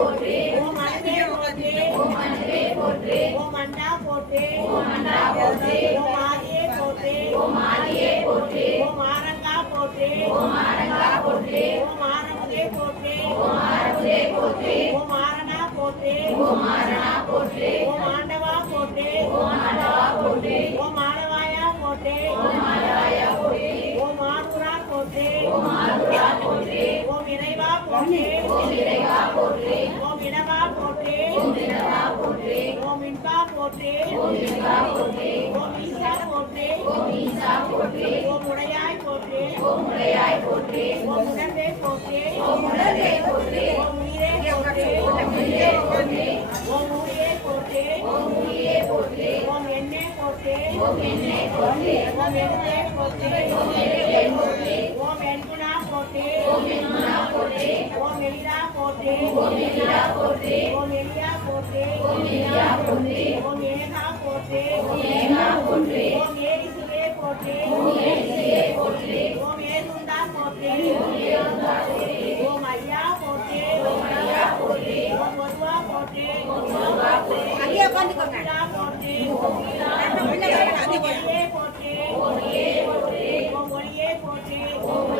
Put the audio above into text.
போற்றி ஓம் அந்தவா போற்றி ஓம் அன்பே போற்றி ஓம் அன்பே போற்றி ஓம் அண்டா போற்றி ஓம் அண்டா போற்றி ஓம் ஆதியே போற்றி ஓம் ஆதியே போற்றி ஓம் ஆரங்கா போற்றி ஓம் ஆரங்கா போற்றி ஓம் ஆரமுதே போற்றி ஓம் ஆரமுதே போற்றி ஓம் ஆரணா போற்றி ஓம் ஆரணா போற்றி ஓம் ஆண்டவா போற்றி ஓம் ஆண்டவா போற்றி ஓம் ஆடவாயா போற்றி ஓம் ஆடவாயா போற்றி ஓம் ஆரூரா போற்றி ஓம் ஆரூரா போற்றி ஓம் இறைவா போற்றி ஓம் இறைவா போற்றி போற்றி ஓம் இன்பா போற்றி ஓம் ஈசா போற்றி ஓம் ஈசா போற்றி ஓம் உடையாய் போற்றி ஓம் எண்ணே ஓம் எண்ணே ஓம் எண்ணே ஓம் எண்ணே ஓம் எண்குணா போற்றி ஓம் எண்குணா போற்றி ஓம் எலிரா போற்றே ஓம் எலிரா போற்றே ஓம் எலியா போற்றி ஓம் எலியா போற்றி ஓம் ஏகா போற்றி ஓம் ஏகா போற்றி ஓம் ஓம் ஓம் ஓம் ஓம் ஐயா ஓம் ஐயா ஓம் ஓம் ஓம் ஒளியே ஓம் ஒளியே ஓம் ஒளியே ஓம்